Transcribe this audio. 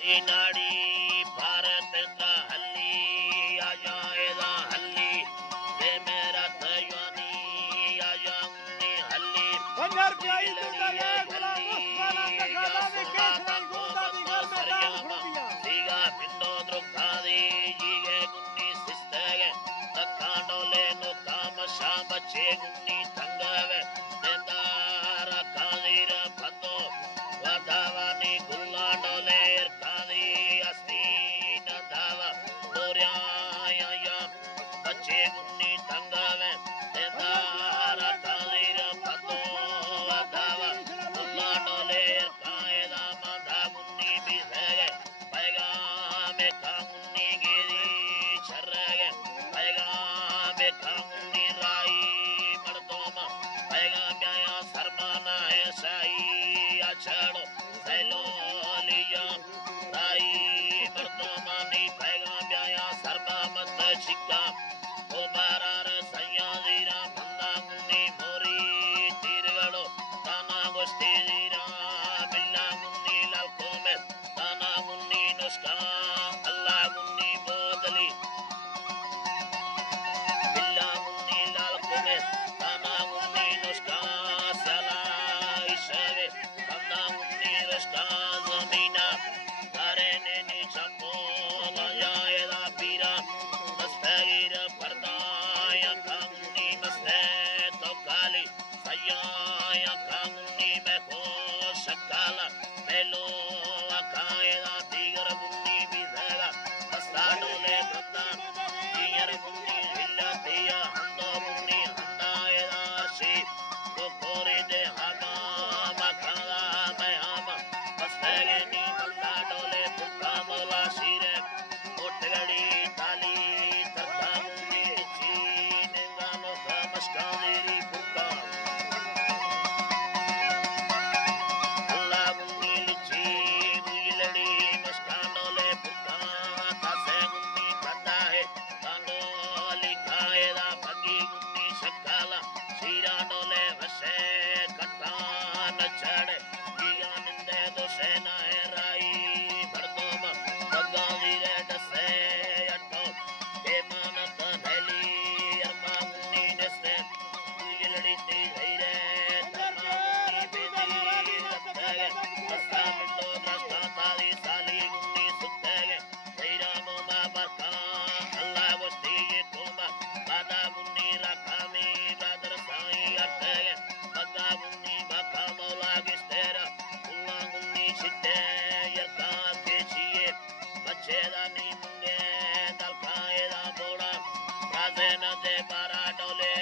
नाड़ी भारत का हल्ली आ जाएगा हल्ली दे मेरा तयवानी आ जाऊंगी हल्ली पंजर प्याई तू दगे गुलाम उस्मान अंतखादा में केसराई गोदा दी घर में दाल खुदिया सीगा पिंडो द्रुखादी जीगे गुन्नी सिस्तेगे तकांडोले नो काम शाम चे गुन्नी तंगवे नेंदारा कादीर फतो वादावानी गुल्लांडोले कादी अस्तीन दावा बोर्याया बच्चे गुन्नी तंगवे नेंदारा कादीर फतो वादावा गुल्लांडोले कायदा मादा गुन्नी बिसेगे पैगाम कामुन्नी गिरी छर्रगे पैगाम कामुन्नी राई मर्दोमा पैगाम या सरमाना है साई अछड़ो सैलो लिया राई मर्दोमा नी पैगाम या सरमामत छिका कुमारार सयाजीरा बंदा मुन्नी मोरी तीरगड़ो ताना गोष्ठी जीरा बिल्ला मुन्नी लालको में ताना मुन्नी नुस्खा अल्लाह मुन्नी बोदली बिल्ला मुन्नी लालको में ताना मुन्नी नुस्खा सला इशारे बंदा मुन्नी नुस्खा जमीना तारे ने नी चंपो जाएदा पीरा मस्तगीर पर्दाया कामुन्नी मस्ते तो काली सयाया कामुन्नी में हो शकाला मेलो कायदा दीगर मुन्नी बिसेगा मस्ताडोले बंदा दीगर मुन्नी हिल्ला दिया हंदो मुन्नी हंदायदा अर्शी को कोरे दे हामा मखाला मैं हामा मस्तेगे नी मस्ताडोले बुका मोला शीरे मोटगड़ी ताली तरता मुन्नी चीन गानो का मस्कालेरी बुका अल्लाह मुन्नी लिची बुयलड़ी मस्कानोले बुका तासे मुन्नी खाता है कानो लिखाएदा बगी मुन्नी शकाला शीरानोले वसे कटान चढ़े जिया निंदे दो सेना है राई भरदोम बगा वीरे दसे अटो बेमानत नैली अरमा मुन्नी नसे बुयलड़ी ती धैरे तमा मुन्नी बेदी रत्तेगे मस्ता मिंडो दस्ता तारी साली मुन्नी सुत्तेगे धैरा मोमा बरका अल्लाह गोष्ठी ये कोमा बादा मुन्नी रखामी बादर साई अट्टेगे बगा मुन्नी बका मौला गिस्तेरा उल्ला मुन्नी छिट्टे यरका केचिए बच्चे दानी मुंगे दलकाए दा बोड़ा राजे न दे बारा डोले